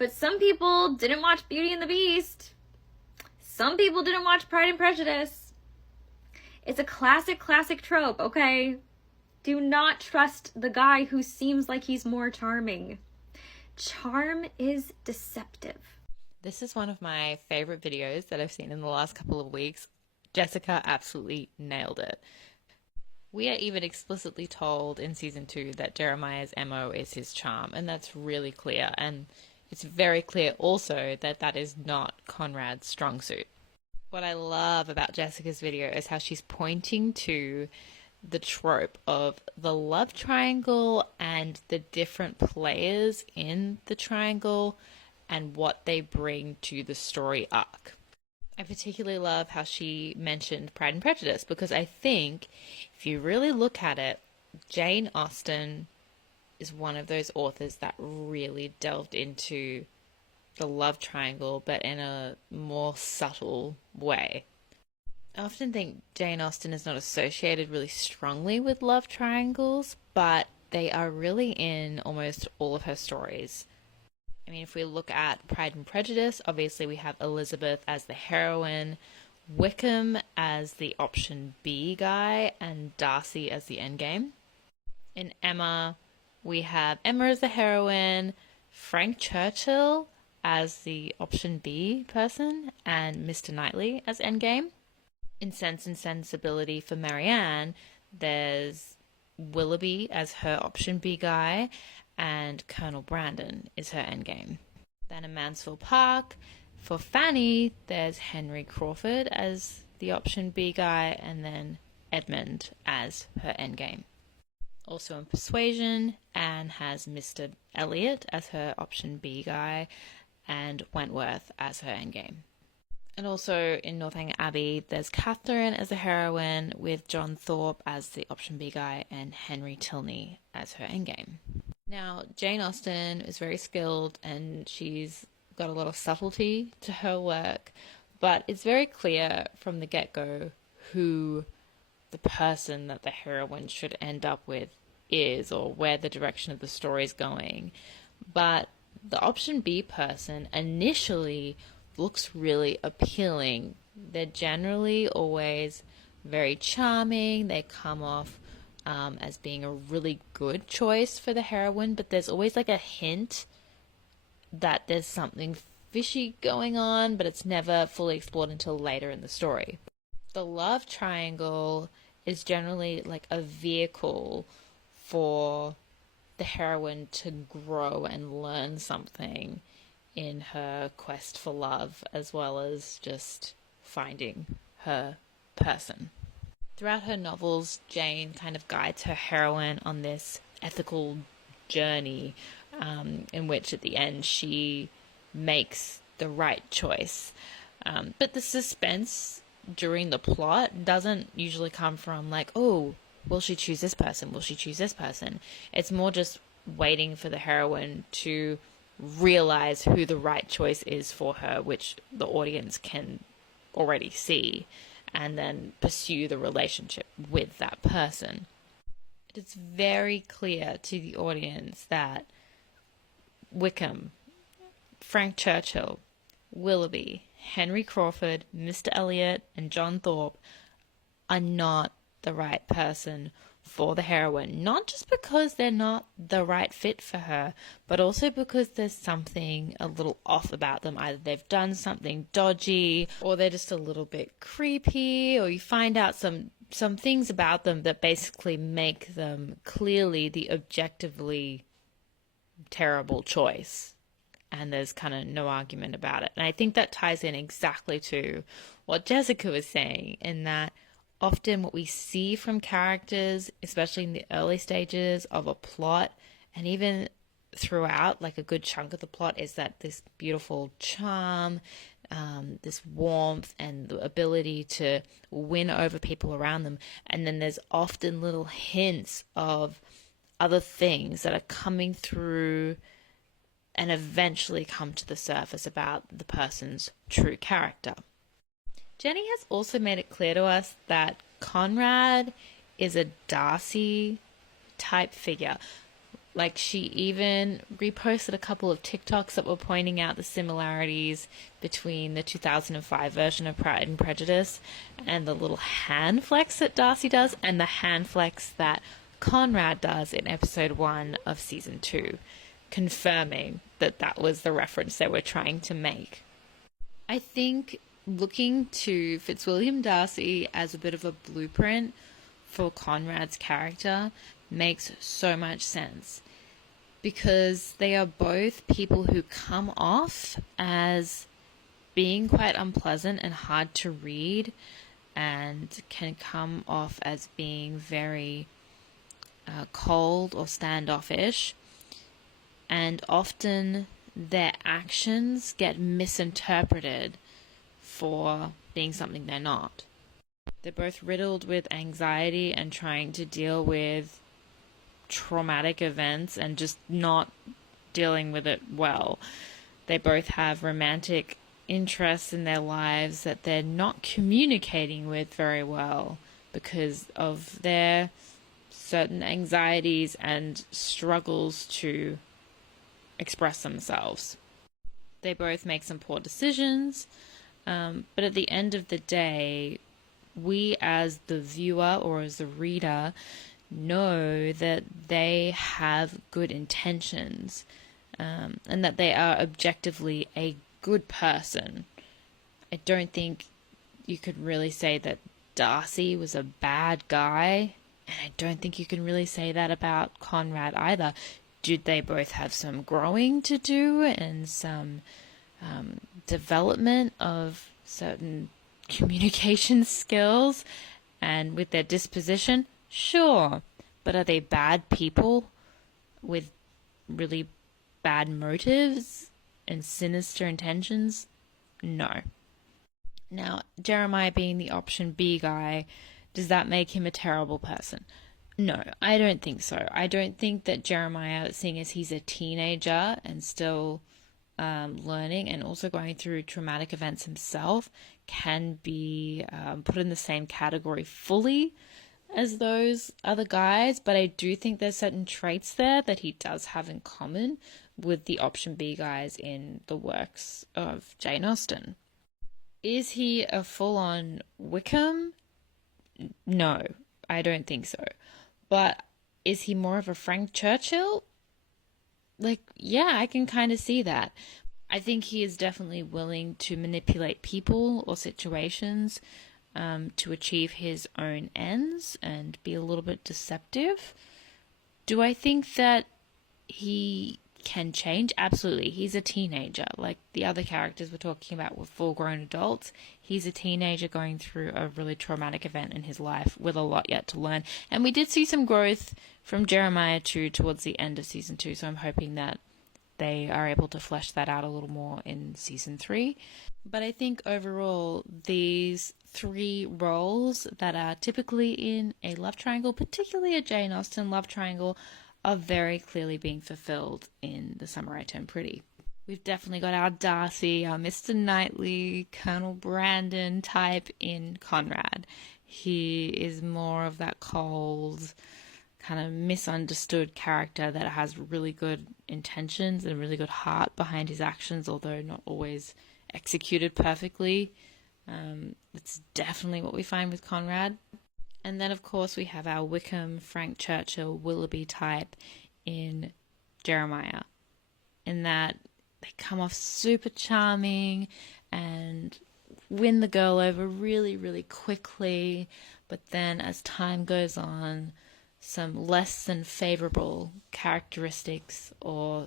But some people didn't watch Beauty and the Beast. Some people didn't watch Pride and Prejudice. It's a classic trope, okay? Do not trust the guy who seems like he's more charming. Charm is deceptive. This is one of my favorite videos that I've seen in the last couple of weeks. Jessica absolutely nailed it. We are even explicitly told in season 2 that Jeremiah's MO is his charm, and that's really clear. And it's very clear also that that is not Conrad's strong suit. What I love about Jessica's video is how she's pointing to the trope of the love triangle and the different players in the triangle and what they bring to the story arc. I particularly love how she mentioned Pride and Prejudice, because I think if you really look at it, Jane Austen is one of those authors that really delved into the love triangle, but in a more subtle way. I often think Jane Austen is not associated really strongly with love triangles, but they are really in almost all of her stories. I mean, if we look at Pride and Prejudice, obviously we have Elizabeth as the heroine, Wickham as the option B guy, and Darcy as the endgame. In Emma, we have Emma as the heroine, Frank Churchill as the option B person, and Mr. Knightley as endgame. In Sense and Sensibility for Marianne, there's Willoughby as her option B guy, and Colonel Brandon is her endgame. Then in Mansfield Park, for Fanny, there's Henry Crawford as the option B guy, and then Edmund as her endgame. Also in Persuasion, Anne has Mr. Elliot as her option B guy, and Wentworth as her endgame. And also in Northanger Abbey, there's Catherine as the heroine, with John Thorpe as the option B guy, and Henry Tilney as her endgame. Now, Jane Austen is very skilled and she's got a lot of subtlety to her work, but it's very clear from the get-go who the person that the heroine should end up with is, or where the direction of the story is going. But the option B person initially looks really appealing. They're generally always very charming. They come off as being a really good choice for the heroine, but there's always like a hint that there's something fishy going on, but it's never fully explored until later in the story. The love triangle is generally like a vehicle for the heroine to grow and learn something in her quest for love, as well as just finding her person. Throughout her novels, Jane kind of guides her heroine on this ethical journey in which at the end she makes the right choice. But the suspense during the plot doesn't usually come from like, oh, will she choose this person? Will she choose this person? It's more just waiting for the heroine to realize who the right choice is for her, which the audience can already see, and then pursue the relationship with that person. It's very clear to the audience that Wickham, Frank Churchill, Willoughby, Henry Crawford, Mr. Elliot, and John Thorpe are not the right person for the heroine. Not just because they're not the right fit for her, but also because there's something a little off about them. Either they've done something dodgy, or they're just a little bit creepy, or you find out some things about them that basically make them clearly the objectively terrible choice. And there's kind of no argument about it. And I think that ties in exactly to what Jessica was saying, in that often what we see from characters, especially in the early stages of a plot, and even throughout, like a good chunk of the plot, is that this beautiful charm, this warmth, and the ability to win over people around them. And then there's often little hints of other things that are coming through and eventually come to the surface about the person's true character. Jenny has also made it clear to us that Conrad is a Darcy type figure. Like, she even reposted a couple of TikToks that were pointing out the similarities between the 2005 version of Pride and Prejudice and the little hand flex that Darcy does and the hand flex that Conrad does in episode 1 of season 2, confirming that that was the reference they were trying to make. I think looking to Fitzwilliam Darcy as a bit of a blueprint for Conrad's character makes so much sense, because they are both people who come off as being quite unpleasant and hard to read, and can come off as being very cold or standoffish, and often their actions get misinterpreted for being something they're not. They're both riddled with anxiety and trying to deal with traumatic events and just not dealing with it well. They both have romantic interests in their lives that they're not communicating with very well because of their certain anxieties and struggles to express themselves. They both make some poor decisions, but at the end of the day, we as the viewer or as the reader know that they have good intentions, and that they are objectively a good person. I don't think you could really say that Darcy was a bad guy, and I don't think you can really say that about Conrad either. Did they both have some growing to do and some development of certain communication skills and with their disposition? Sure. But are they bad people with really bad motives and sinister intentions? No. Now, Jeremiah being the option B guy, does that make him a terrible person? No, I don't think so. I don't think that Jeremiah, seeing as he's a teenager and still learning and also going through traumatic events himself, can be put in the same category fully as those other guys. But I do think there's certain traits there that he does have in common with the option B guys in the works of Jane Austen. Is he a full-on Wickham? No, I don't think so. But is he more of a Frank Churchill? Like, yeah, I can kind of see that. I think he is definitely willing to manipulate people or situations to achieve his own ends and be a little bit deceptive. Do I think that he can change? Absolutely. He's a teenager. Like the other characters we're talking about were full-grown adults. He's a teenager going through a really traumatic event in his life with a lot yet to learn. And we did see some growth from Jeremiah too towards the end of season 2, so I'm hoping that they are able to flesh that out a little more in season 3. But I think overall, these 3 roles that are typically in a love triangle, particularly a Jane Austen love triangle, are very clearly being fulfilled in The Summer I Turned Pretty. We've definitely got our Darcy, our Mr. Knightley, Colonel Brandon type in Conrad. He is more of that cold, kind of misunderstood character that has really good intentions and really good heart behind his actions, although not always executed perfectly. That's definitely what we find with Conrad. And then, of course, we have our Wickham, Frank Churchill, Willoughby type in Jeremiah, in that they come off super charming and win the girl over really, really quickly. But then as time goes on, some less than favorable characteristics or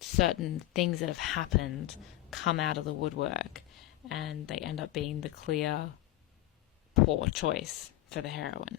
certain things that have happened come out of the woodwork, and they end up being the clear poor choice for the heroine.